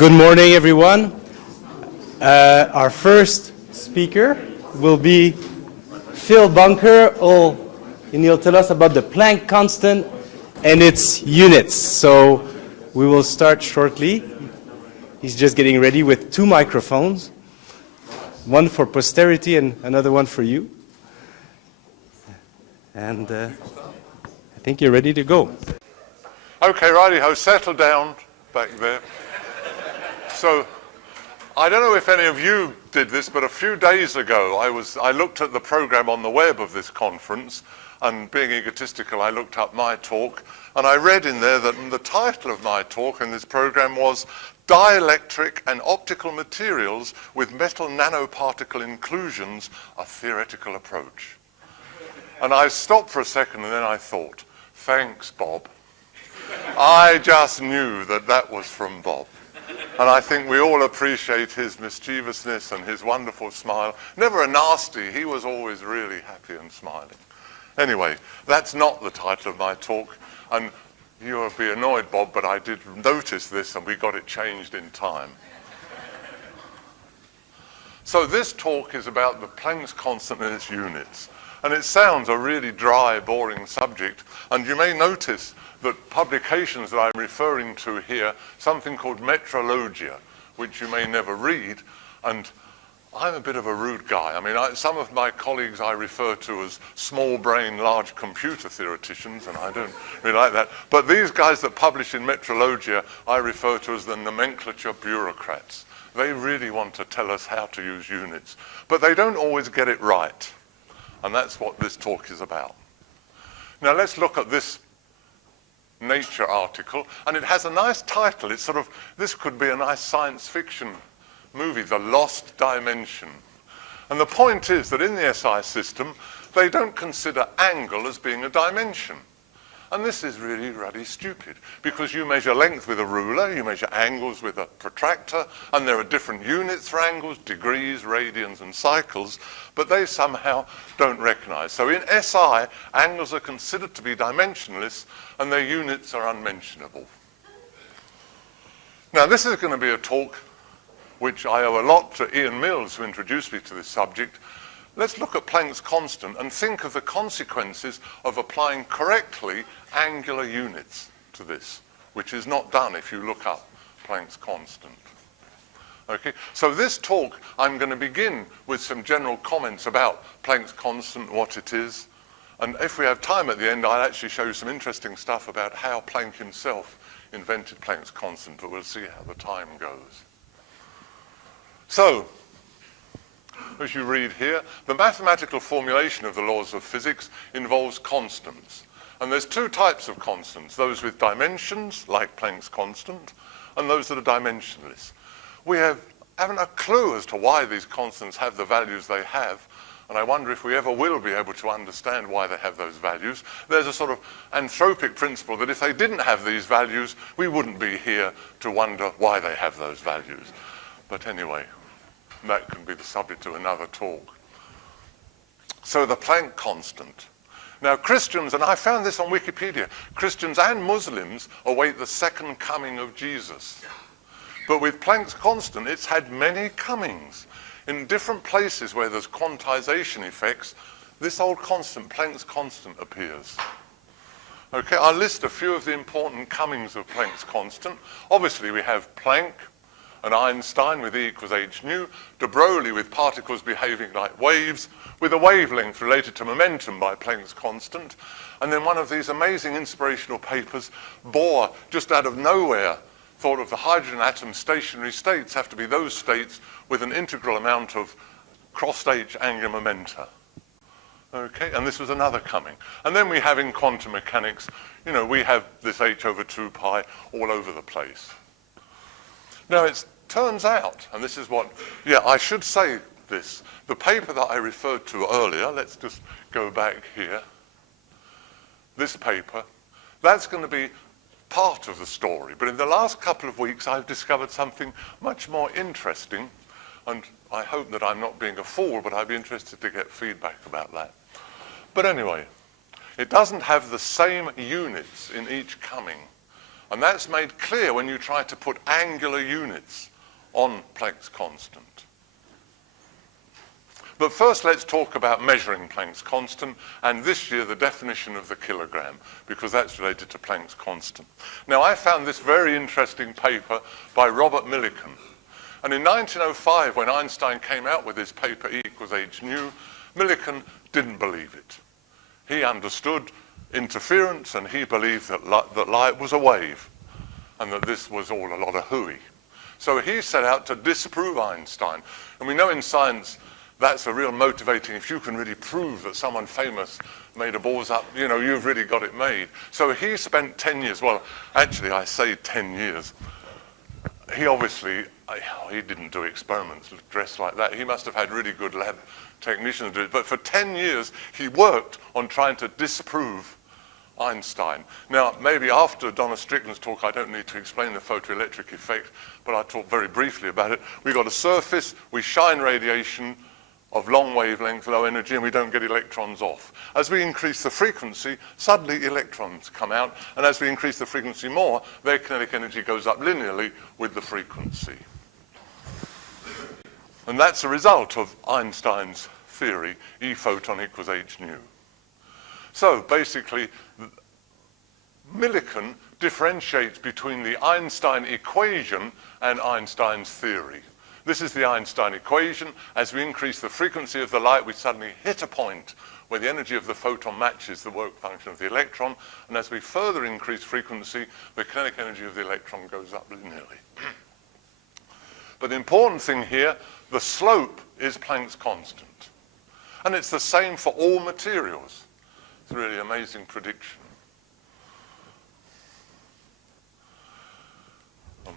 Good morning, everyone. Our first speaker will be Phil Bunker, and he'll tell us about the Planck constant and its units. So we will start shortly. He's just getting ready with two microphones, one for posterity and another one for you. And I think you're ready to go. Okay, righty-ho, settle down back there. So, I don't know if any of you did this, but a few days ago I looked at the program on the web of this conference, and being egotistical, I looked up my talk, and I read in there that the title of my talk in this program was Dielectric and Optical Materials with Metal Nanoparticle Inclusions, a Theoretical Approach. And I stopped for a second and then I thought, thanks, Bob. I just knew that that was from Bob. And I think we all appreciate his mischievousness and his wonderful smile. Never a nasty, he was always really happy and smiling. Anyway, that's not the title of my talk. And you'll be annoyed, Bob, but I did notice this and we got it changed in time. So this talk is about the Planck's constant and its units. And it sounds a really dry, boring subject. And you may notice that publications that I'm referring to here, something called metrologia, which you may never read. And I'm a bit of a rude guy. I mean, some of my colleagues I refer to as small brain, large computer theoreticians, and I don't really like that. But these guys that publish in metrologia, I refer to as the nomenclature bureaucrats. They really want to tell us how to use units, but they don't always get it right. And that's what this talk is about. Now let's look at this Nature article, and it has a nice title. It's this could be a nice science fiction movie, The Lost Dimension. And the point is that in the SI system, they don't consider angle as being a dimension. And this is really, really stupid, because you measure length with a ruler, you measure angles with a protractor, and there are different units for angles, degrees, radians, and cycles, but they somehow don't recognize. So in SI, angles are considered to be dimensionless, and their units are unmentionable. Now, this is going to be a talk which I owe a lot to Ian Mills, who introduced me to this subject. Let's look at Planck's constant and think of the consequences of applying correctly angular units to this, which is not done if you look up Planck's constant. Okay, so this talk, I'm going to begin with some general comments about Planck's constant, what it is, and if we have time at the end, I'll actually show you some interesting stuff about how Planck himself invented Planck's constant, but we'll see how the time goes. So, as you read here, the mathematical formulation of the laws of physics involves constants. And there's two types of constants, those with dimensions, like Planck's constant, and those that are dimensionless. We haven't a clue as to why these constants have the values they have, and I wonder if we ever will be able to understand why they have those values. There's a sort of anthropic principle that if they didn't have these values, we wouldn't be here to wonder why they have those values. But anyway, that can be the subject of another talk. So the Planck constant. Now Christians, and I found this on Wikipedia, Christians and Muslims await the second coming of Jesus. But with Planck's constant, it's had many comings. In different places where there's quantization effects, this old constant, Planck's constant, appears. Okay, I'll list a few of the important comings of Planck's constant. Obviously we have Planck, and Einstein with E equals h nu, de Broglie with particles behaving like waves, with a wavelength related to momentum by Planck's constant. And then one of these amazing inspirational papers, Bohr, just out of nowhere, thought of the hydrogen atom's stationary states have to be those states with an integral amount of crossed h angular momenta. Okay, and this was another coming. And then we have in quantum mechanics, we have this h over 2 pi all over the place. Now, it turns out, and this is I should say this. The paper that I referred to earlier, let's just go back here. This paper, that's going to be part of the story. But in the last couple of weeks, I've discovered something much more interesting. And I hope that I'm not being a fool, but I'd be interested to get feedback about that. But anyway, it doesn't have the same units in each coming. And that's made clear when you try to put angular units on Planck's constant. But first, let's talk about measuring Planck's constant, and this year the definition of the kilogram, because that's related to Planck's constant. Now, I found this very interesting paper by Robert Millikan. And in 1905, when Einstein came out with his paper, E equals h nu, Millikan didn't believe it. He understood interference, and he believed that light was a wave, and that this was all a lot of hooey. So he set out to disprove Einstein. And we know in science, that's a real motivating. If you can really prove that someone famous made a balls up, you know, you've really got it made. So he spent 10 years. Well, actually, I say 10 years. He obviously, he didn't do experiments dressed like that. He must have had really good lab technicians do it. But for 10 years, he worked on trying to disprove Einstein. Now, maybe after Donna Strickland's talk, I don't need to explain the photoelectric effect, but I'll talk very briefly about it. We've got a surface, we shine radiation of long wavelength, low energy, and we don't get electrons off. As we increase the frequency, suddenly electrons come out, and as we increase the frequency more, their kinetic energy goes up linearly with the frequency. And that's a result of Einstein's theory, E photon equals h nu. So basically, Millikan differentiates between the Einstein equation and Einstein's theory. This is the Einstein equation. As we increase the frequency of the light, we suddenly hit a point where the energy of the photon matches the work function of the electron. And as we further increase frequency, the kinetic energy of the electron goes up linearly. But the important thing here, the slope is Planck's constant. And it's the same for all materials. It's a really amazing prediction.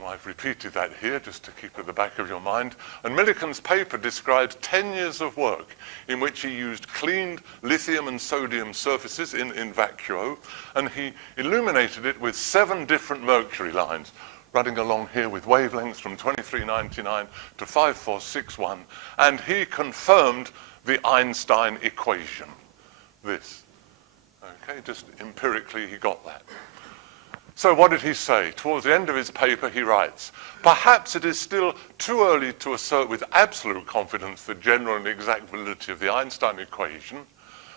I've repeated that here just to keep at the back of your mind. And Millikan's paper describes 10 years of work in which he used cleaned lithium and sodium surfaces in vacuo, and he illuminated it with 7 different mercury lines, running along here with wavelengths from 2399 to 5461, and he confirmed the Einstein equation. This. Okay, just empirically he got that. So what did he say? Towards the end of his paper, he writes, "Perhaps it is still too early to assert with absolute confidence the general and exact validity of the Einstein equation,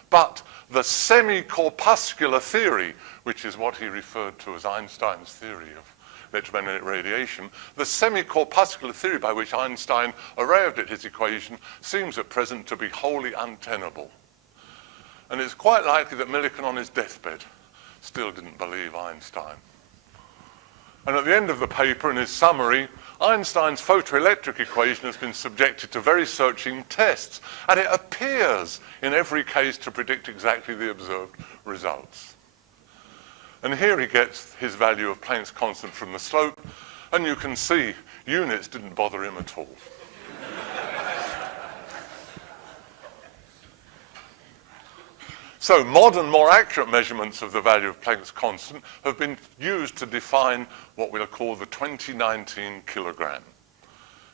but the semi-corpuscular theory," which is what he referred to as Einstein's theory of electromagnetic radiation, the semi-corpuscular theory by which Einstein arrived at his equation seems at present to be wholly untenable. And it's quite likely that Millikan on his deathbed still didn't believe Einstein. And at the end of the paper, in his summary, Einstein's photoelectric equation has been subjected to very searching tests, and it appears in every case to predict exactly the observed results. And here he gets his value of Planck's constant from the slope, and you can see units didn't bother him at all. So modern, more accurate measurements of the value of Planck's constant have been used to define what we'll call the 2019 kilogram.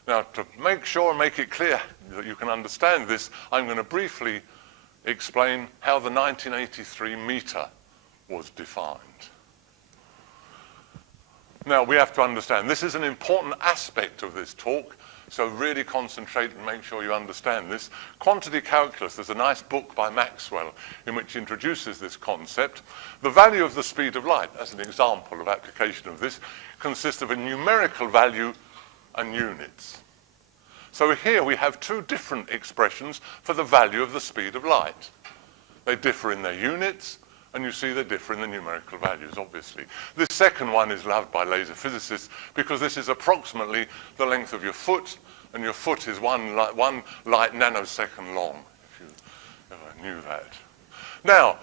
Now, to make sure and make it clear that you can understand this, I'm going to briefly explain how the 1983 meter was defined. Now, we have to understand, this is an important aspect of this talk, so really concentrate and make sure you understand this. Quantity calculus, there's a nice book by Maxwell in which he introduces this concept. The value of the speed of light, as an example of application of this, consists of a numerical value and units. So here we have 2 different expressions for the value of the speed of light. They differ in their units, and you see they differ in the numerical values, obviously. This second one is loved by laser physicists because this is approximately the length of your foot, and your foot is one light nanosecond long, if you ever knew that. Now,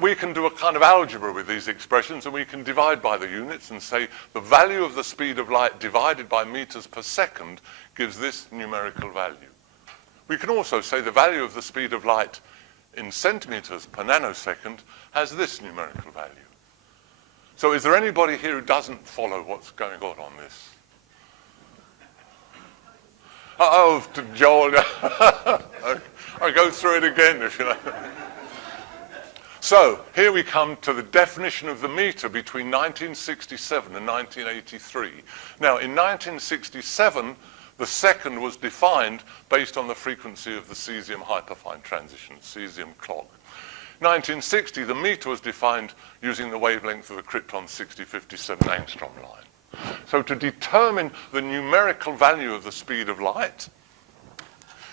we can do a kind of algebra with these expressions, and we can divide by the units and say the value of the speed of light divided by meters per second gives this numerical value. We can also say the value of the speed of light in centimeters per nanosecond has this numerical value. So is there anybody here who doesn't follow what's going on this? Oh, to Joel. I'll go through it again if you like. So here we come to the definition of the meter between 1967 and 1983. Now, in 1967, the second was defined based on the frequency of the cesium hyperfine transition, cesium clock. 1960, the meter was defined using the wavelength of the krypton 6057 angstrom line. So to determine the numerical value of the speed of light,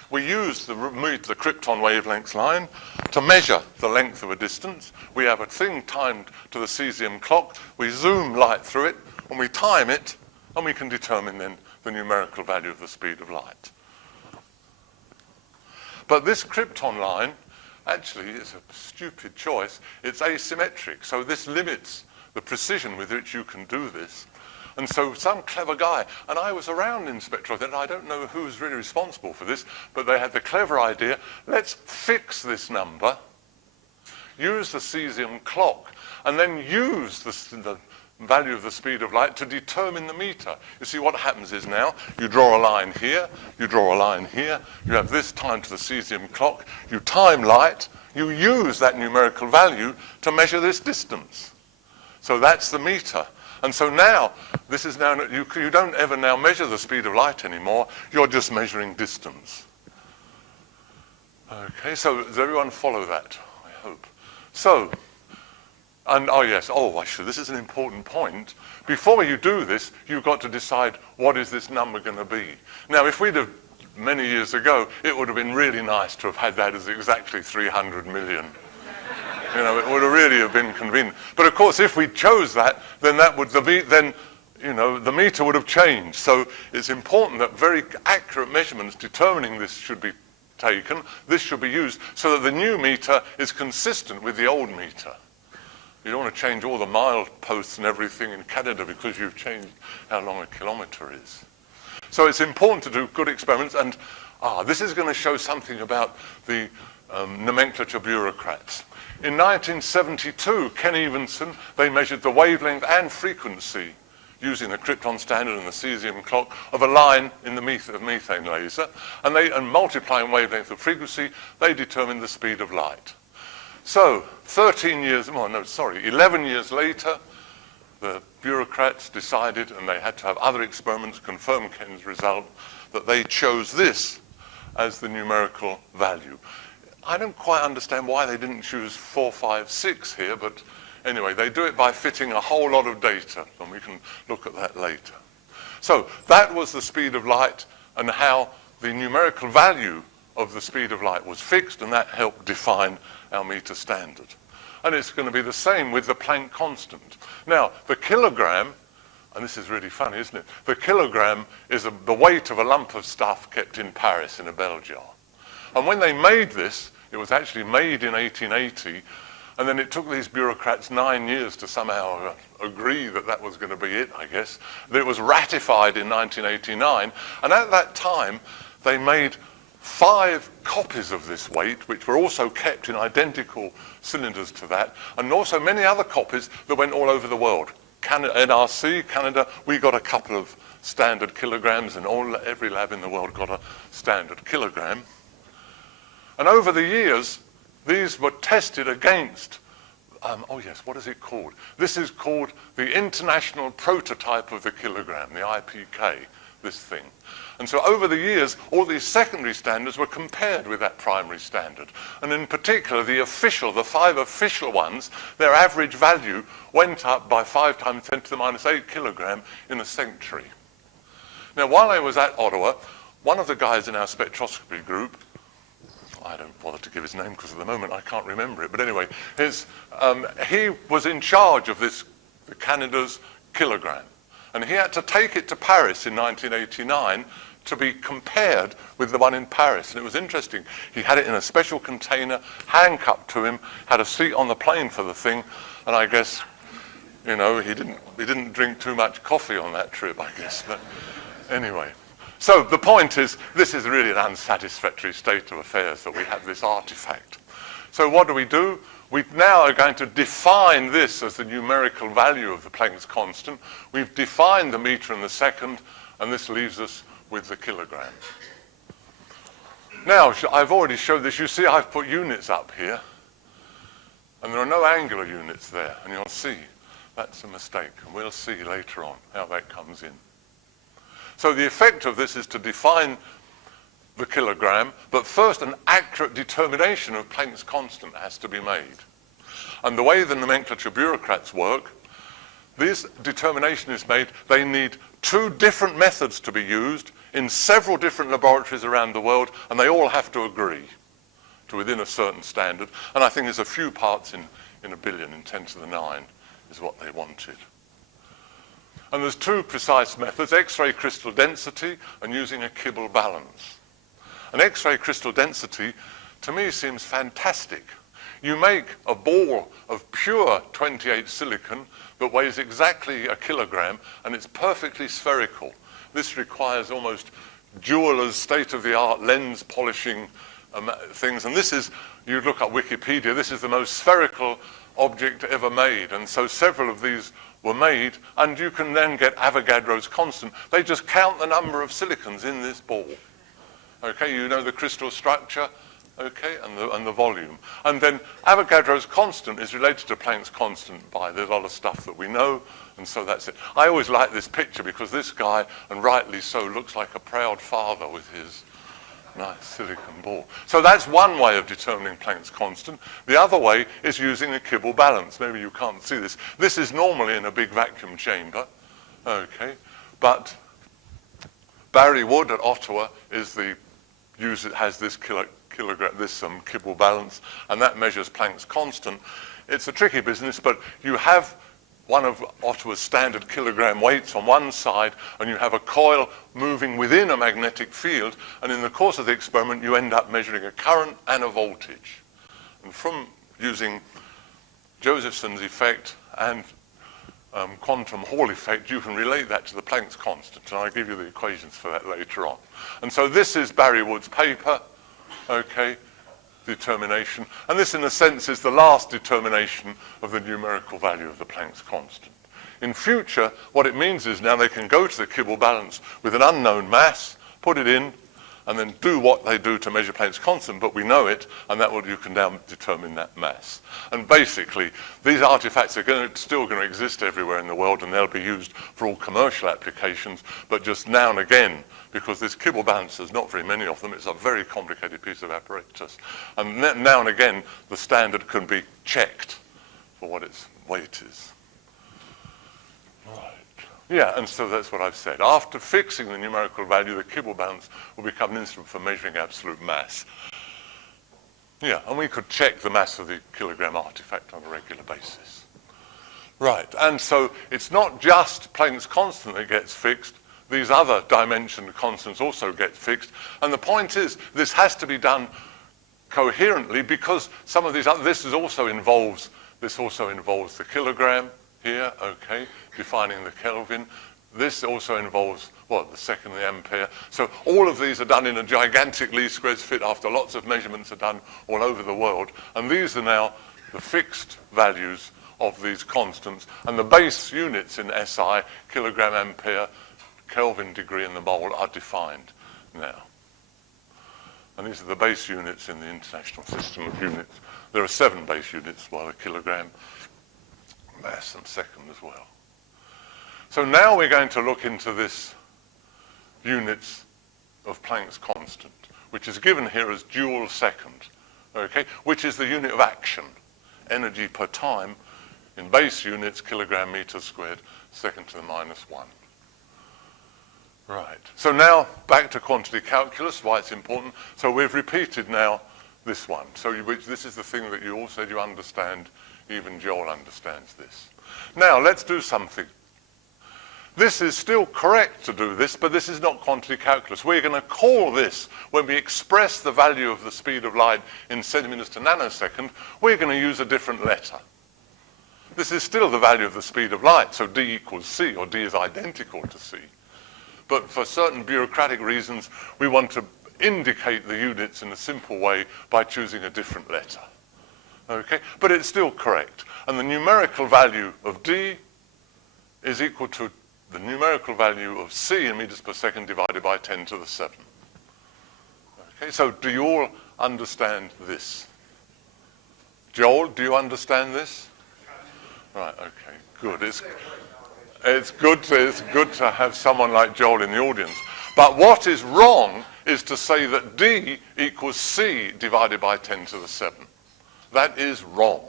we use the krypton wavelength line to measure the length of a distance. We have a thing timed to the cesium clock. We zoom light through it, and we time it, and we can determine then the numerical value of the speed of light. But this krypton line actually is a stupid choice. It's asymmetric, so this limits the precision with which you can do this. And so some clever guy, and I was around in spectroscopy, and I don't know who was really responsible for this, but they had the clever idea, let's fix this number, use the cesium clock, and then use the value of the speed of light to determine the meter. You see, what happens is now, you draw a line here, you draw a line here, you have this time to the cesium clock, you time light, you use that numerical value to measure this distance. So that's the meter. And so now, this is now, you don't ever now measure the speed of light anymore, you're just measuring distance. Okay, so does everyone follow that? I hope. So, and oh yes, this is an important point. Before you do this, you've got to decide what is this number going to be. Now, if we'd have, many years ago, it would have been really nice to have had that as exactly 300 million. You know, it would have really have been convenient. But of course, if we chose that, then the meter would have changed. So it's important that very accurate measurements determining this should be taken. This should be used so that the new meter is consistent with the old meter. You don't want to change all the mile posts and everything in Canada because you've changed how long a kilometer is. So it's important to do good experiments. And this is going to show something about the nomenclature bureaucrats. In 1972, Ken Evenson, they measured the wavelength and frequency using the krypton standard and the cesium clock of a line in the methane laser. And multiplying wavelength and frequency, they determined the speed of light. So 11 years later, the bureaucrats decided, and they had to have other experiments confirm Ken's result, that they chose this as the numerical value. I don't quite understand why they didn't choose 4, 5, 6 here, but anyway, they do it by fitting a whole lot of data, and we can look at that later. So that was the speed of light and how the numerical value of the speed of light was fixed, and that helped define our meter standard. And it's going to be the same with the Planck constant. Now, the kilogram, and this is really funny, isn't it? The kilogram is the weight of a lump of stuff kept in Paris in a bell jar. And when they made this, it was actually made in 1880, and then it took these bureaucrats 9 years to somehow agree that that was going to be it, I guess. It was ratified in 1989, and at that time, they made 5 copies of this weight, which were also kept in identical cylinders to that, and also many other copies that went all over the world. NRC, Canada, we got a couple of standard kilograms, and every lab in the world got a standard kilogram. And over the years, these were tested against, what is it called? This is called the International Prototype of the Kilogram, the IPK, this thing. And so over the years, all these secondary standards were compared with that primary standard. And in particular, the 5 official ones, their average value went up by 5 times 10 to the minus 8 kilogram in a century. Now, while I was at Ottawa, one of the guys in our spectroscopy group, I don't bother to give his name because at the moment I can't remember it, but anyway, he was in charge of Canada's kilogram. And he had to take it to Paris in 1989 to be compared with the one in Paris. And it was interesting. He had it in a special container, handcuffed to him, had a seat on the plane for the thing, and I guess, he didn't drink too much coffee on that trip, I guess. But anyway. So the point is, this is really an unsatisfactory state of affairs that we have this artifact. So what do? We now are going to define this as the numerical value of the Planck's constant. We've defined the meter and the second, and this leaves us with the kilogram. Now, I've already showed this. You see I've put units up here. And there are no angular units there, and you'll see that's a mistake, and we'll see later on how that comes in. So the effect of this is to define the kilogram, but first an accurate determination of Planck's constant has to be made. And the way the nomenclature bureaucrats work, this determination is made, they need two different methods to be used in several different laboratories around the world, and they all have to agree to within a certain standard. And I think there's a few parts in a billion, in 10 to the 9, is what they wanted. And there's two precise methods, X-ray crystal density and using a Kibble balance. And X-ray crystal density, to me, seems fantastic. You make a ball of pure 28 silicon that weighs exactly a kilogram, and it's perfectly spherical. This requires almost jeweler's state-of-the-art lens polishing things. And this is, you look up Wikipedia, this is the most spherical object ever made. And so several of these were made, and you can then get Avogadro's constant. They just count the number of silicons in this ball. Okay, you know the crystal structure, okay, and the volume. And then Avogadro's constant is related to Planck's constant by there's a lot of stuff that we know, and so that's it. I always like this picture because this guy, and rightly so, looks like a proud father with his nice silicon ball. So that's one way of determining Planck's constant. The other way is using a Kibble balance. Maybe you can't see this. This is normally in a big vacuum chamber, okay, but Barry Wood at Ottawa is has this kilogram, this Kibble balance, and that measures Planck's constant. It's a tricky business, but you have one of Ottawa's standard kilogram weights on one side, and you have a coil moving within a magnetic field, and in the course of the experiment you end up measuring a current and a voltage. And from using Josephson's effect and quantum Hall effect, you can relate that to the Planck's constant, and I'll give you the equations for that later on. And so this is Barry Wood's paper, okay, determination, and this in a sense is the last determination of the numerical value of the Planck's constant. In future, what it means is now they can go to the Kibble balance with an unknown mass, put it in, and then do what they do to measure Planck's constant, but we know it, and you can now determine that mass. And basically, these artifacts are still going to exist everywhere in the world, and they'll be used for all commercial applications, but just now and again, because this Kibble balance, there's not very many of them, it's a very complicated piece of apparatus. And now and again, the standard can be checked for what its weight is. Right. Yeah, and so that's what I've said. After fixing the numerical value, the Kibble balance will become an instrument for measuring absolute mass. Yeah, and we could check the mass of the kilogram artifact on a regular basis. Right, and so it's not just Planck's constant that gets fixed, these other dimension constants also get fixed. And the point is, this has to be done coherently because some of these other, this also involves the kilogram here, okay, defining the Kelvin. This also involves, the second, the ampere. So all of these are done in a gigantic least squares fit after lots of measurements are done all over the world. And these are now the fixed values of these constants. And the base units in SI, kilogram, ampere, Kelvin, degree, and the mole are defined now. And these are the base units in the International System of Units. There are 7 base units, while a kilogram, mass, and second as well. So now we're going to look into this units of Planck's constant, which is given here as joule second, okay, which is the unit of action, energy per time, in base units, kilogram meters squared, second to the -1. Right. So now back to quantity calculus, why it's important. So we've repeated now this one. So this is the thing that you all said you understand. Even Joel understands this. Now let's do something. This is still correct to do this, but this is not quantity calculus. We're going to call this, when we express the value of the speed of light in centimeters to nanosecond, we're going to use a different letter. This is still the value of the speed of light, so d equals c, or d is identical to c. But for certain bureaucratic reasons, we want to indicate the units in a simple way by choosing a different letter. Okay? But it's still correct. And the numerical value of d is equal to the numerical value of c in meters per second divided by 10 to the 7. Okay? So do you all understand this? Joel, do you understand this? Right, okay, good. It's good to have someone like Joel in the audience. But what is wrong is to say that D equals C divided by 10 to the 7. That is wrong,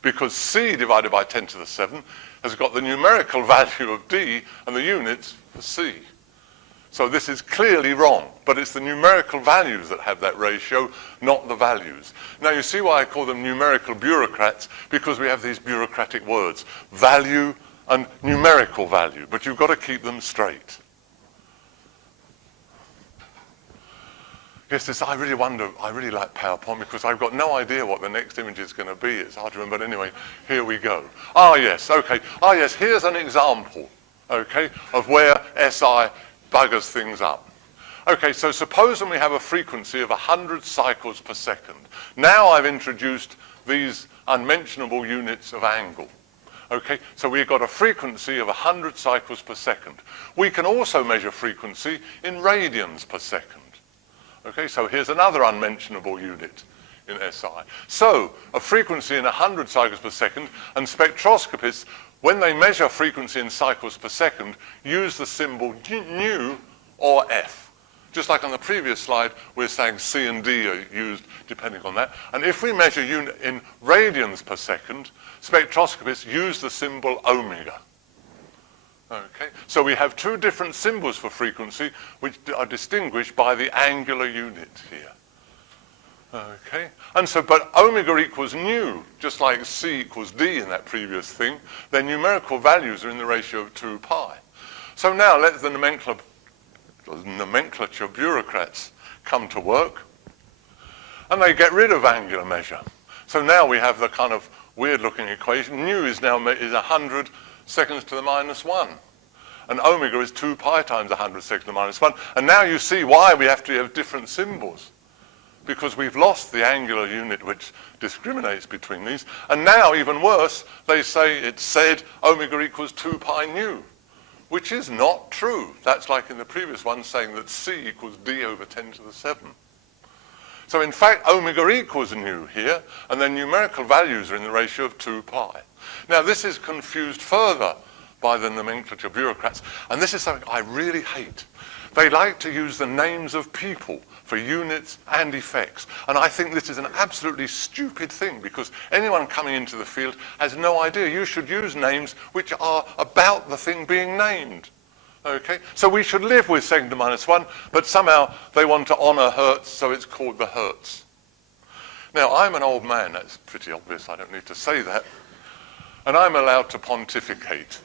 because C divided by 10 to the 7 has got the numerical value of D and the units for C. So this is clearly wrong, but it's the numerical values that have that ratio, not the values. Now you see why I call them numerical bureaucrats, because we have these bureaucratic words, value and numerical value, but you've got to keep them straight. Yes, I really like PowerPoint because I've got no idea what the next image is going to be. It's hard to remember, but anyway, here we go. Yes, here's an example, okay, of where SI buggers things up. Okay, so supposing we have a frequency of 100 cycles per second. Now I've introduced these unmentionable units of angle. Okay, so we've got a frequency of 100 cycles per second. We can also measure frequency in radians per second. Okay, so here's another unmentionable unit in SI. So a frequency in 100 cycles per second, and spectroscopists, when they measure frequency in cycles per second, use the symbol nu or F. Just like on the previous slide, we're saying C and D are used depending on that. And if we measure unit in radians per second, spectroscopists use the symbol omega. Okay, so we have two different symbols for frequency which are distinguished by the angular unit here. Okay, and so, but omega equals nu, just like C equals D in that previous thing, their numerical values are in the ratio of 2 pi. So now let the nomenclature bureaucrats come to work, and they get rid of angular measure. So now we have the kind of weird looking equation. Nu is now 100 seconds to the minus 1. And omega is 2 pi times 100 seconds to the minus 1. And now you see why we have to have different symbols. Because we've lost the angular unit which discriminates between these. And now, even worse, they say it's said omega equals 2 pi nu, which is not true. That's like in the previous one saying that C equals D over 10 to the 7. So in fact, omega equals nu here, and their numerical values are in the ratio of 2 pi. Now this is confused further by the nomenclature bureaucrats, and this is something I really hate. They like to use the names of people for units and effects, and I think this is an absolutely stupid thing, because anyone coming into the field has no idea. You should use names which are about the thing being named. Okay, so we should live with second to minus 1, but somehow they want to honor Hertz, so it's called the Hertz. Now, I'm an old man, that's pretty obvious, I don't need to say that, and I'm allowed to pontificate.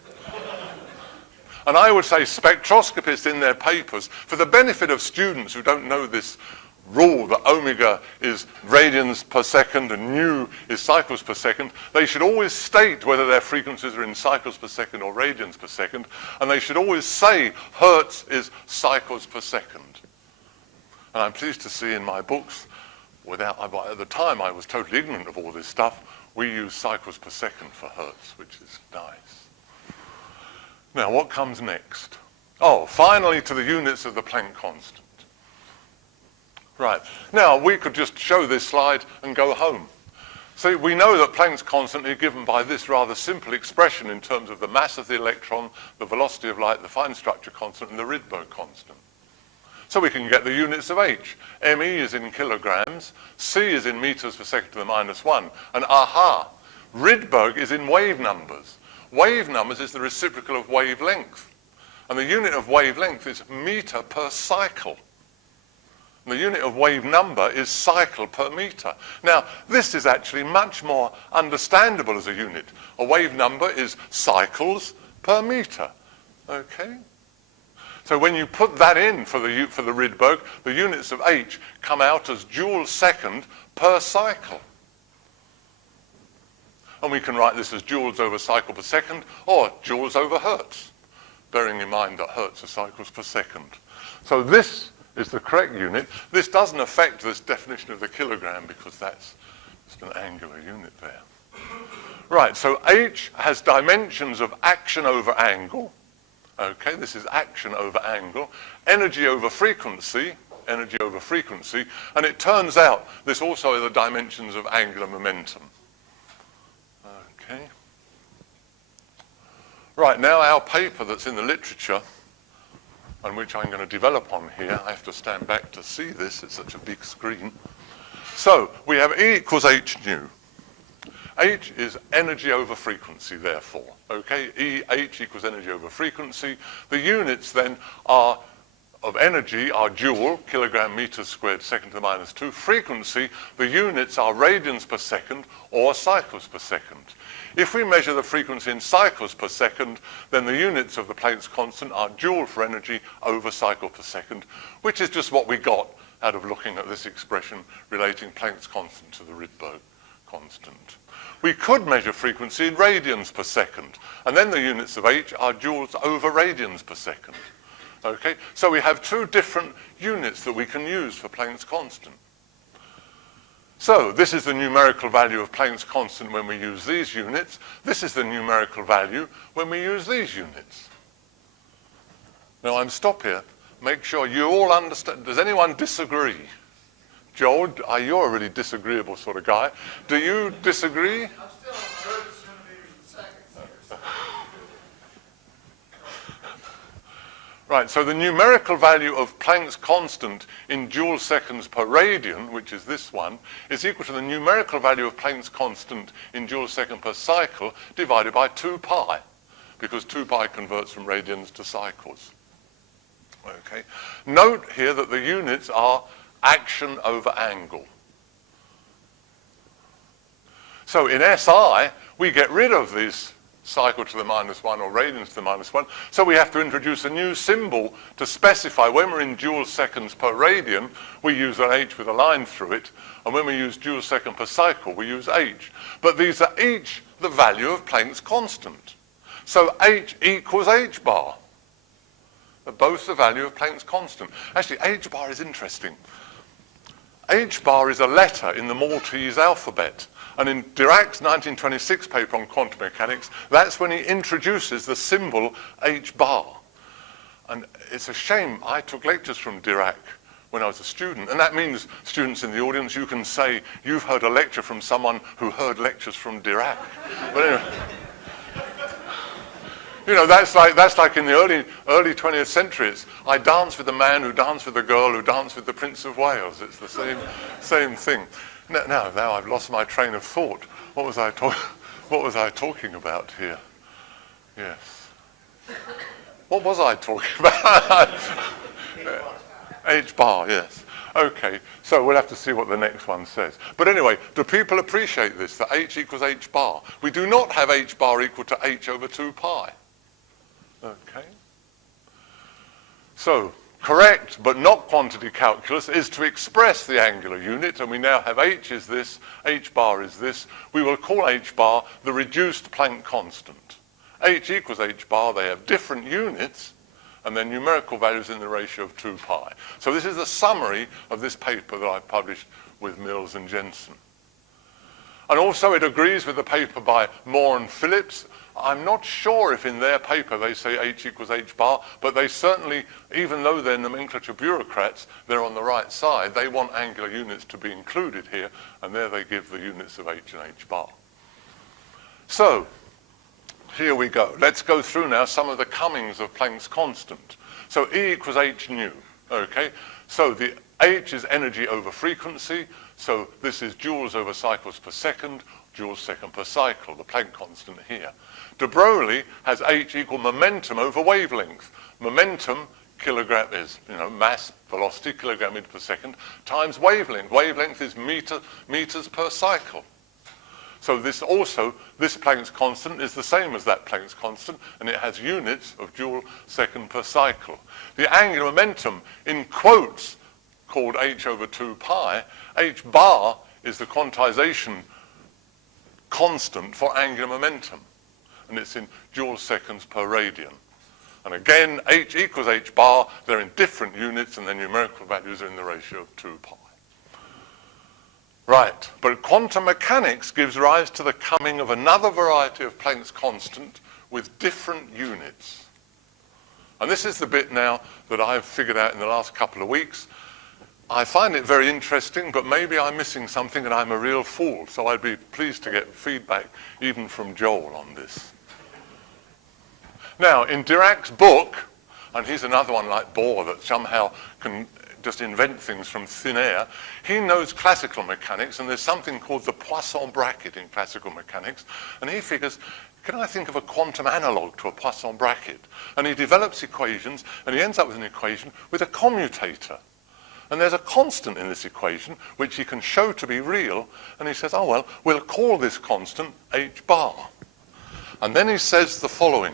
And I would say spectroscopists in their papers, for the benefit of students who don't know this rule that omega is radians per second and nu is cycles per second, they should always state whether their frequencies are in cycles per second or radians per second, and they should always say Hertz is cycles per second. And I'm pleased to see in my books, at the time I was totally ignorant of all this stuff, we use cycles per second for Hertz, which is nice. Now, what comes next? Finally to the units of the Planck constant. Right. Now, we could just show this slide and go home. So we know that Planck's constant is given by this rather simple expression in terms of the mass of the electron, the velocity of light, the fine structure constant, and the Rydberg constant. So we can get the units of H. ME is in kilograms, C is in meters per second to the minus 1, and Rydberg is in wave numbers. Wave numbers is the reciprocal of wavelength. And the unit of wavelength is meter per cycle. And the unit of wave number is cycle per meter. Now, this is actually much more understandable as a unit. A wave number is cycles per meter. Okay? So when you put that in for the Rydberg, the units of H come out as joules second per cycle. And we can write this as joules over cycle per second or joules over Hertz, bearing in mind that Hertz are cycles per second. So this is the correct unit. This doesn't affect this definition of the kilogram because that's just an angular unit there. Right, so H has dimensions of action over angle. Okay, this is action over angle. Energy over frequency, and it turns out this also are the dimensions of angular momentum. right, now our paper that's in the literature, and which I'm going to develop on here. I have to stand back to see this. It's such a big screen. So we have E equals h nu. H is energy over frequency, therefore. Okay, H equals energy over frequency. The units then are of energy are joule, kilogram meters squared, second to the minus 2. Frequency, the units are radians per second or cycles per second. If we measure the frequency in cycles per second, then the units of the Planck's constant are joule for energy over cycle per second, which is just what we got out of looking at this expression relating Planck's constant to the Rydberg constant. We could measure frequency in radians per second, and then the units of H are joules over radians per second. Okay, so we have two different units that we can use for Planck's constant. So this is the numerical value of Planck's constant when we use these units. This is the numerical value when we use these units. Now I'm stop here. Make sure you all understand. Does anyone disagree? Joel, you're a really disagreeable sort of guy. Do you disagree? I'm still on 100 centimeters in seconds here. Right, so the numerical value of Planck's constant in joule seconds per radian, which is this one, is equal to the numerical value of Planck's constant in joule second per cycle divided by 2 pi, because 2 pi converts from radians to cycles. Okay. Note here that the units are action over angle. So in SI, we get rid of this cycle to the minus 1 or radians to the minus 1. So we have to introduce a new symbol to specify when we're in joule seconds per radian, we use an H with a line through it. And when we use joule second per cycle, we use H. But these are each the value of Planck's constant. So H equals H bar. They're both the value of Planck's constant. Actually, H bar is interesting. H bar is a letter in the Maltese alphabet. And in Dirac's 1926 paper on quantum mechanics, that's when he introduces the symbol H bar. And it's a shame, I took lectures from Dirac when I was a student. And that means, students in the audience, you can say you've heard a lecture from someone who heard lectures from Dirac. But anyway, you know, that's like in the early 20th century. It's, I danced with the man who danced with the girl who danced with the Prince of Wales. It's the same thing. Now I've lost my train of thought. What was I talking about here? Yes. What was I talking about? H bar, yes. Okay, so we'll have to see what the next one says. But anyway, do people appreciate this, that H equals H bar? We do not have H bar equal to H over 2 pi. Okay. So, correct, but not quantity calculus, is to express the angular unit, and we now have H is this, H bar is this. We will call H bar the reduced Planck constant. H equals H bar, they have different units, and their numerical values in the ratio of 2 pi. So this is the summary of this paper that I published with Mills and Jensen. And also it agrees with the paper by Moore and Phillips. I'm not sure if in their paper they say H equals H bar, but they certainly, even though they're nomenclature bureaucrats, they're on the right side. They want angular units to be included here, and there they give the units of H and H bar. So, here we go. Let's go through now some of the comings of Planck's constant. So E equals H nu, okay? So the H is energy over frequency, so this is joules over cycles per second, joules second per cycle, the Planck constant here. De Broglie has H equal momentum over wavelength. Momentum, kilogram is, mass, velocity, kilogram meter per second, times wavelength. Wavelength is meters per cycle. So this Planck's constant is the same as that Planck's constant, and it has units of joule second per cycle. The angular momentum, in quotes, called H over 2 pi, H bar is the quantization constant for angular momentum, and it's in joule seconds per radian. And again, H equals H bar, they're in different units, and their numerical values are in the ratio of 2 pi. Right, but quantum mechanics gives rise to the coming of another variety of Planck's constant with different units. And this is the bit now that I've figured out in the last couple of weeks. I find it very interesting, but maybe I'm missing something and I'm a real fool, so I'd be pleased to get feedback even from Joel on this. Now, in Dirac's book, and he's another one like Bohr that somehow can just invent things from thin air, he knows classical mechanics, and there's something called the Poisson bracket in classical mechanics, and he figures, can I think of a quantum analog to a Poisson bracket? And he develops equations, and he ends up with an equation with a commutator. And there's a constant in this equation, which he can show to be real, and he says, oh well, we'll call this constant h bar. And then he says the following.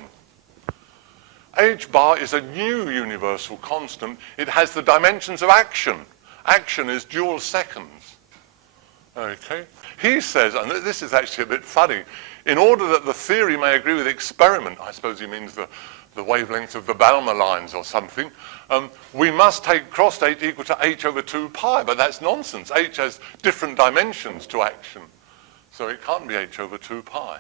H bar is a new universal constant. It has the dimensions of action. Action is joule seconds. Okay? He says, and this is actually a bit funny, in order that the theory may agree with the experiment, I suppose he means the wavelength of the Balmer lines or something, we must take cross H equal to h over 2 pi, but that's nonsense. H has different dimensions to action, so it can't be h over 2 pi.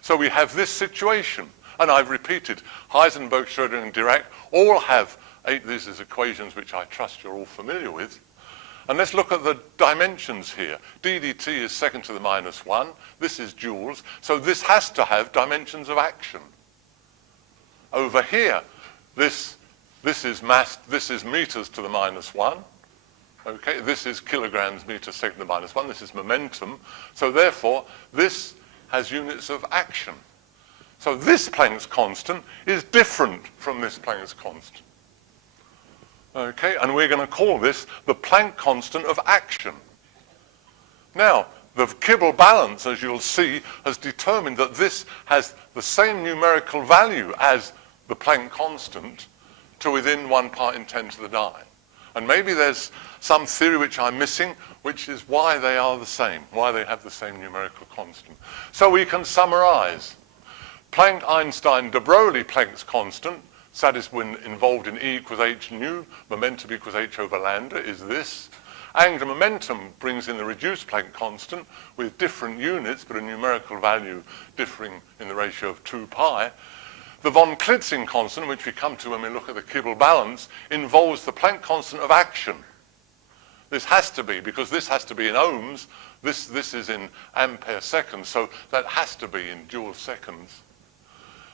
So we have this situation. And I've repeated, Heisenberg, Schrödinger, and Dirac all have these equations which I trust you're all familiar with. And let's look at the dimensions here. d dt is second to the minus 1. This is joules. So this has to have dimensions of action. Over here, this is mass, this is meters to the minus 1. Okay, this is kilograms meters second to the minus 1. This is momentum. So therefore, this has units of action. So this Planck's constant is different from this Planck's constant. Okay, and we're going to call this the Planck constant of action. Now, the Kibble balance, as you'll see, has determined that this has the same numerical value as the Planck constant to within 1 part in 10 to the 9. And maybe there's some theory which I'm missing, which is why they are the same, why they have the same numerical constant. So we can summarize. Planck, Einstein, de Broglie Planck's constant, when involved in E equals h nu, momentum equals h over lambda, is this. Angular momentum brings in the reduced Planck constant with different units, but a numerical value differing in the ratio of 2 pi. The von Klitzing constant, which we come to when we look at the Kibble balance, involves the Planck constant of action. This has to be, because this has to be in ohms, this is in ampere seconds, so that has to be in joule seconds.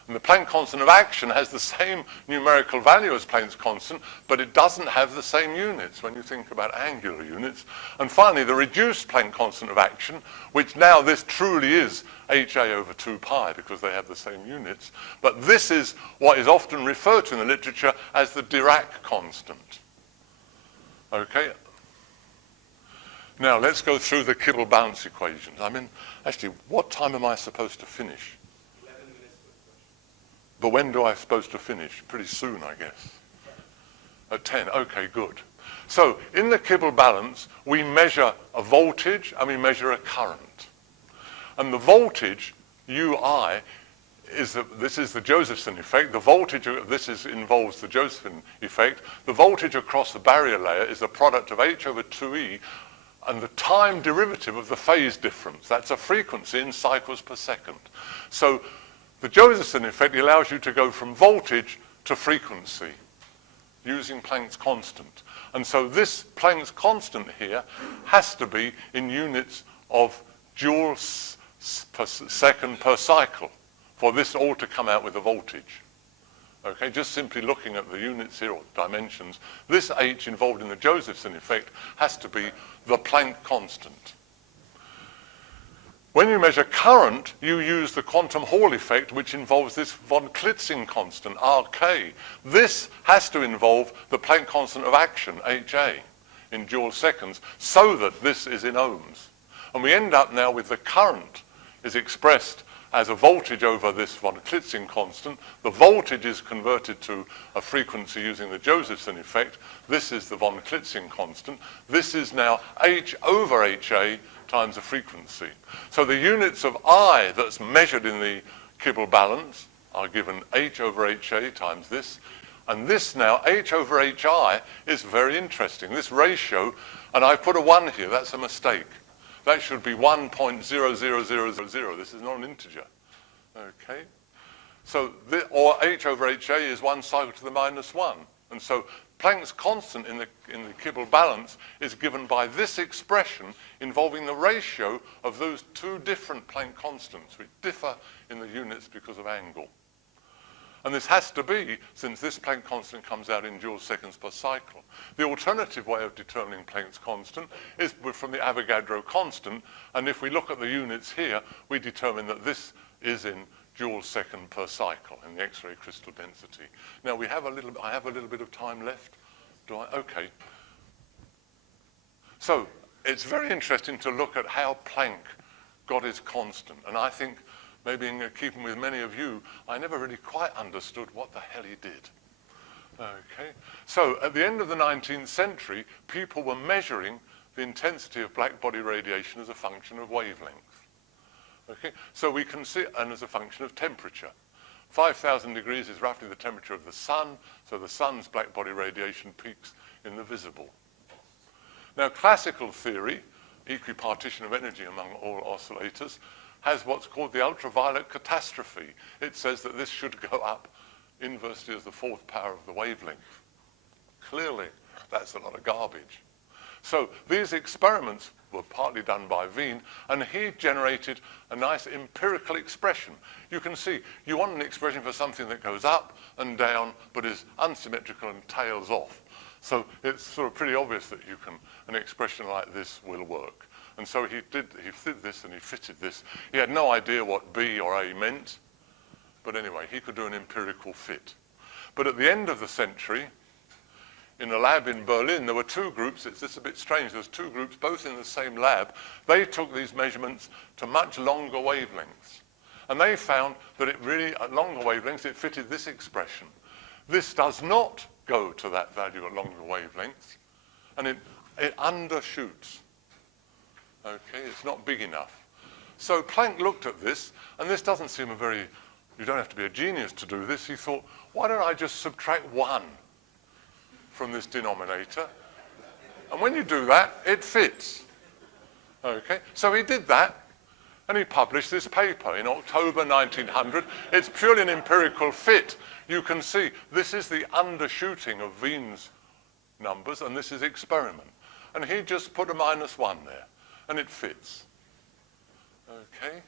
And the Planck constant of action has the same numerical value as Planck's constant, but it doesn't have the same units when you think about angular units. And finally, the reduced Planck constant of action, which now this truly is HA over 2 pi because they have the same units. But this is what is often referred to in the literature as the Dirac constant. Okay? Now, let's go through the Kibble balance equations. I mean, actually, what time am I supposed to finish? But when do I supposed to finish? Pretty soon, I guess. At 10. Okay, good. So in the Kibble balance, we measure a voltage and we measure a current. And the voltage, UI, this is the Josephson effect. The voltage, involves the Josephson effect. The voltage across the barrier layer is the product of h over 2e and the time derivative of the phase difference. That's a frequency in cycles per second. So the Josephson effect allows you to go from voltage to frequency using Planck's constant. And so this Planck's constant here has to be in units of joules per second per cycle for this all to come out with a voltage. Okay, just simply looking at the units here, or dimensions, this h involved in the Josephson effect has to be the Planck constant. When you measure current, you use the quantum Hall effect, which involves this von Klitzing constant, Rk. This has to involve the Planck constant of action, Ha, in joule seconds, so that this is in ohms. And we end up now with the current is expressed as a voltage over this von Klitzing constant. The voltage is converted to a frequency using the Josephson effect. This is the von Klitzing constant. This is now H over HA times the frequency. So the units of I that's measured in the Kibble balance are given H over HA times this. And this now, H over HI, is very interesting. This ratio, and I've put a 1 here, that's a mistake. That should be 1.00000. This is not an integer. Okay? So, or H over HA is 1 cycle to the minus 1. And so Planck's constant in the Kibble balance is given by this expression involving the ratio of those two different Planck constants, which differ in the units because of angle. And this has to be, since this Planck constant comes out in joules seconds per cycle. The alternative way of determining Planck's constant is from the Avogadro constant, and if we look at the units here, we determine that this is in joules second per cycle in the X-ray crystal density. Now I have a little bit of time left. Do I? Okay. So it's very interesting to look at how Planck got his constant, and I think, maybe in keeping with many of you, I never really quite understood what the hell he did. Okay, so at the end of the 19th century, people were measuring the intensity of black body radiation as a function of wavelength. Okay, so we can see, and as a function of temperature. 5,000 degrees is roughly the temperature of the sun, so the sun's black body radiation peaks in the visible. Now, classical theory, equipartition of energy among all oscillators, has what's called the ultraviolet catastrophe. It says that this should go up inversely as the fourth power of the wavelength. Clearly, that's a lot of garbage. So these experiments were partly done by Wien, and he generated a nice empirical expression. You can see, you want an expression for something that goes up and down, but is unsymmetrical and tails off. So it's sort of pretty obvious that an expression like this will work. And so he did this and he fitted this. He had no idea what B or A meant, but anyway, he could do an empirical fit. But at the end of the century, in a lab in Berlin, there were two groups. It's just a bit strange. There's two groups, both in the same lab. They took these measurements to much longer wavelengths. And they found that it really, at longer wavelengths, it fitted this expression. This does not go to that value at longer wavelengths, and it undershoots. Okay, it's not big enough. So Planck looked at this, and this doesn't seem you don't have to be a genius to do this. He thought, why don't I just subtract 1 from this denominator? And when you do that, it fits. Okay, so he did that, and he published this paper in October 1900. It's purely an empirical fit. You can see this is the undershooting of Wien's numbers, and this is experiment. And he just put a -1 there, and it fits. Okay?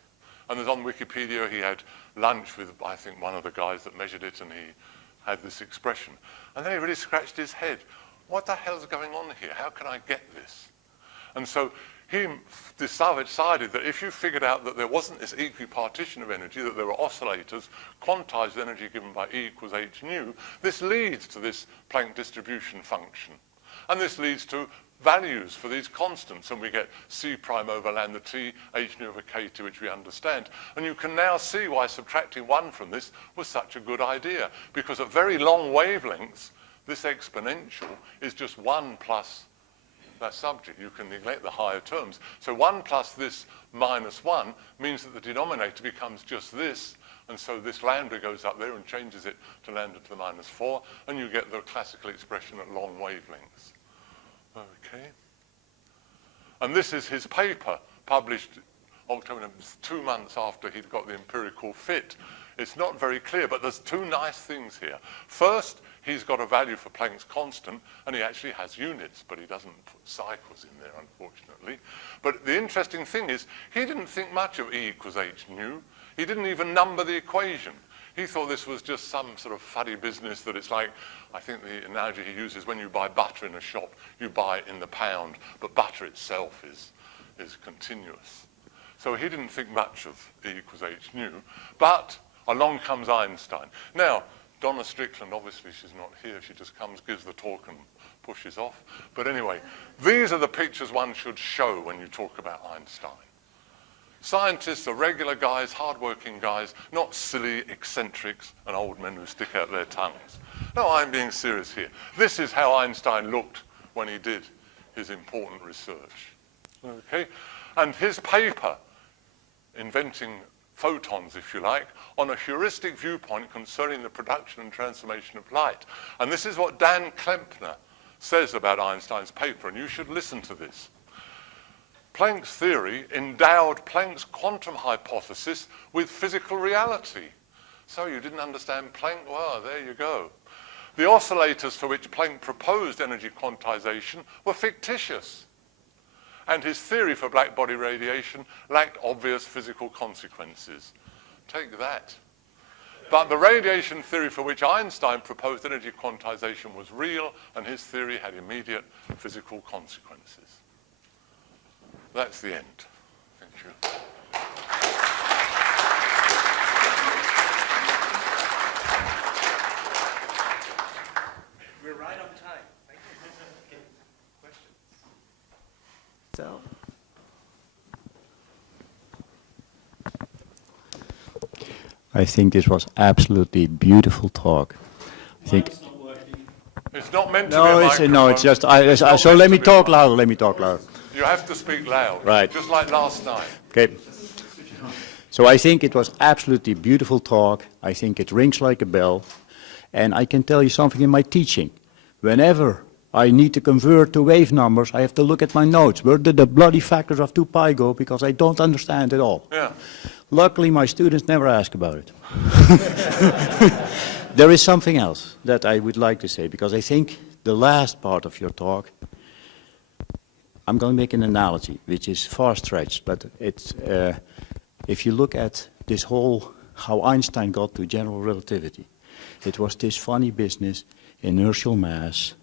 And there's on Wikipedia, he had lunch with, I think, one of the guys that measured it, and he had this expression. And then he really scratched his head. What the hell's going on here? How can I get this? And so he decided that if you figured out that there wasn't this equipartition of energy, that there were oscillators, quantized energy given by E equals h nu, this leads to this Planck distribution function. And this leads to values for these constants, and we get C prime over lambda t, h nu over kt, which we understand. And you can now see why subtracting 1 from this was such a good idea, because at very long wavelengths, this exponential is just 1 plus that subject. You can neglect the higher terms. So 1 plus this -1 means that the denominator becomes just this, and so this lambda goes up there and changes it to lambda to the -4, and you get the classical expression at long wavelengths. Okay. And this is his paper, published October, 2 months after he'd got the empirical fit. It's not very clear, but there's 2 nice things here. First, he's got a value for Planck's constant, and he actually has units, but he doesn't put cycles in there, unfortunately. But the interesting thing is, he didn't think much of E equals h nu. He didn't even number the equation. He thought this was just some sort of fuddy business that it's like, I think the analogy he uses, when you buy butter in a shop, you buy it in the pound, but butter itself is continuous. So he didn't think much of E equals h nu, but along comes Einstein. Now, Donna Strickland, obviously she's not here, she just comes, gives the talk and pushes off. But anyway, these are the pictures one should show when you talk about Einstein. Scientists are regular guys, hard-working guys, not silly eccentrics and old men who stick out their tongues. No, I'm being serious here. This is how Einstein looked when he did his important research. Okay? And his paper, inventing photons, if you like, on a heuristic viewpoint concerning the production and transformation of light. And this is what Dan Klempner says about Einstein's paper, and you should listen to this. Planck's theory endowed Planck's quantum hypothesis with physical reality. So you didn't understand Planck? Well, there you go. The oscillators for which Planck proposed energy quantization were fictitious, and his theory for black body radiation lacked obvious physical consequences. Take that. But the radiation theory for which Einstein proposed energy quantization was real, and his theory had immediate physical consequences. That's the end. Thank you. We're right on time. Thank you. Okay. Questions? So. I think this was absolutely beautiful talk. I think. It's not meant to No, be a it's microphone. just. It's not So meant let to me be a talk mic. louder. Let me talk louder. You have to speak loud. Right. Just like last night. Okay. So I think it was absolutely beautiful talk. I think it rings like a bell, and I can tell you something in my teaching. Whenever I need to convert to wave numbers, I have to look at my notes. Where did the bloody factors of 2 pi go? Because I don't understand it all. Yeah. Luckily, my students never ask about it. There is something else that I would like to say, because I think the last part of your talk, I'm going to make an analogy, which is far-stretched, but it's, if you look at this whole, how Einstein got to general relativity, it was this funny business, inertial mass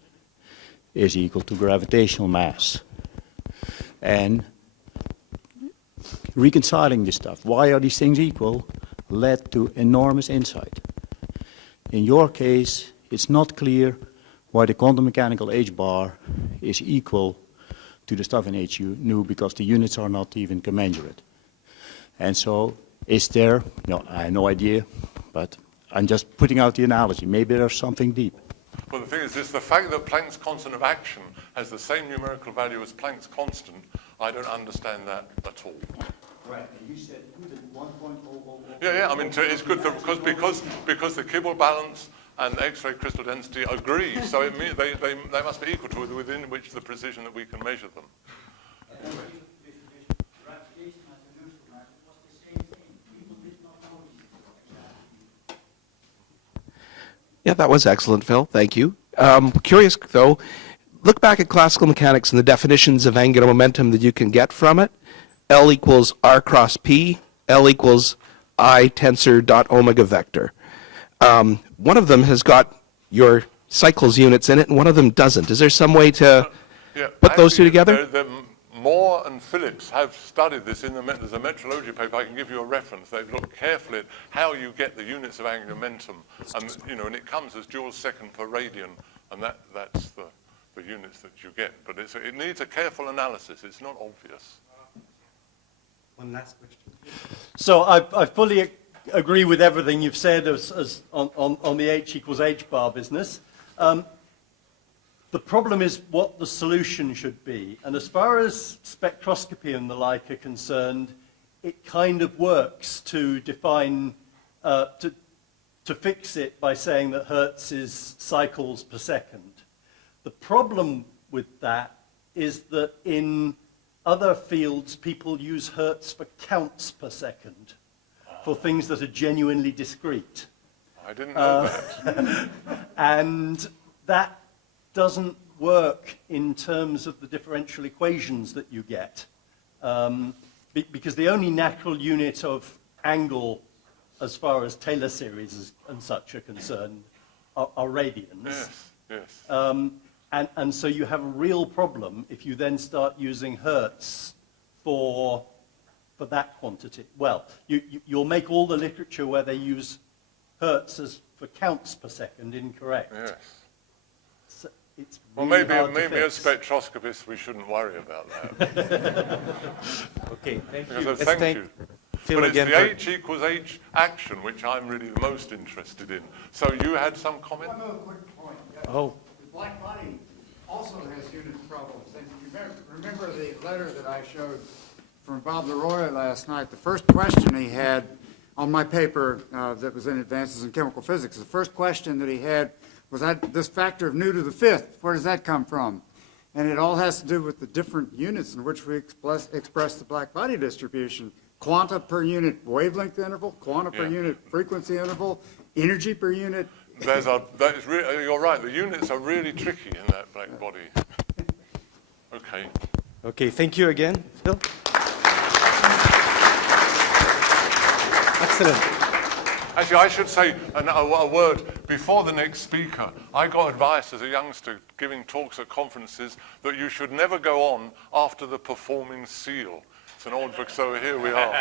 is equal to gravitational mass. And reconciling this stuff, why are these things equal, led to enormous insight. In your case, it's not clear why the quantum mechanical h-bar is equal to the stuff in h nu, because the units are not even commensurate. And so, is there, I have no idea, but I'm just putting out the analogy. Maybe there's something deep. Well, the thing is this, the fact that Planck's constant of action has the same numerical value as Planck's constant, I don't understand that at all. Right, and you said 1.000. Yeah, I mean, it's good because the Kibble balance and X-ray crystal density agree, so it means they must be equal to within which the precision that we can measure them. Yeah, that was excellent, Phil. Thank you. Curious, though, look back at classical mechanics and the definitions of angular momentum that you can get from it. L equals R cross P, L equals I tensor dot omega vector. One of them has got your cycles units in it, and one of them doesn't. Is there some way to put those two together? Moore and Phillips have studied this there's a metrology paper. I can give you a reference. They've looked carefully at how you get the units of angular momentum, and and it comes as joules second per radian, and that's the units that you get. But it needs a careful analysis. It's not obvious. One last question. So I fully agree with everything you've said as on the H equals H bar business. The problem is what the solution should be. And as far as spectroscopy and the like are concerned, it kind of works to define, to fix it by saying that Hertz is cycles per second. The problem with that is that in other fields, people use Hertz for counts per second, for things that are genuinely discrete. I didn't know that. And that doesn't work in terms of the differential equations that you get. Because the only natural unit of angle, as far as Taylor series and such are concerned, are radians. Yes. And so you have a real problem if you then start using Hertz for that quantity. Well, you'll make all the literature where they use Hertz as for counts per second incorrect. Yes. So it's Well, really maybe hard to as fix. spectroscopists we shouldn't worry about that. Okay, thank you. Because Let's thank you. Phil But it's again the for- H equals H action which I'm really the most interested in. So you had some comment? One other quick point. Oh. The black body also has units problems. And you remember the letter that I showed from Bob Leroy last night? The first question he had on my paper that was in Advances in Chemical Physics, the first question that he had was this factor of nu to the fifth. Where does that come from? And it all has to do with the different units in which we express the black body distribution. Quanta per unit wavelength interval, quanta per unit frequency interval, energy per unit. You're right, the units are really tricky in that black body. Okay. Okay, thank you again, Phil. Excellent. Actually, I should say a word before the next speaker. I got advice as a youngster giving talks at conferences that you should never go on after the performing seal. It's an old book, so here we are.